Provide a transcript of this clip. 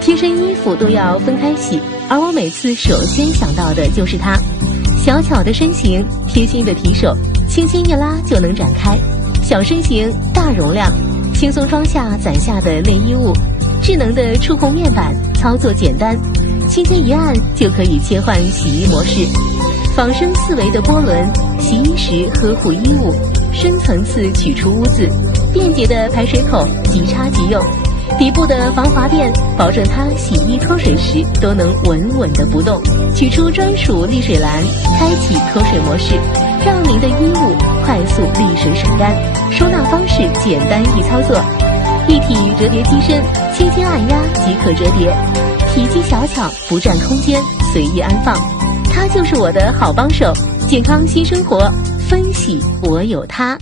贴身衣服都要分开洗，而我每次首先想到的就是它。小巧的身形，贴心的提手，轻轻一拉就能展开。小身形，大容量，轻松装下攒下的内衣物。智能的触控面板，操作简单，轻轻一按就可以切换洗衣模式。仿生4维的波轮，洗衣时呵护衣物，深层次取出污渍，便捷的排水口，即插即用。底部的防滑垫，保证它洗衣脱水时都能稳稳的不动。取出专属沥水篮，开启脱水模式，让您的衣物快速沥水水干。收纳方式简单易操作，一体折叠机身，轻轻按压即可折叠，体积小巧，不占空间，随意安放。它就是我的好帮手，健康新生活，分洗我有它。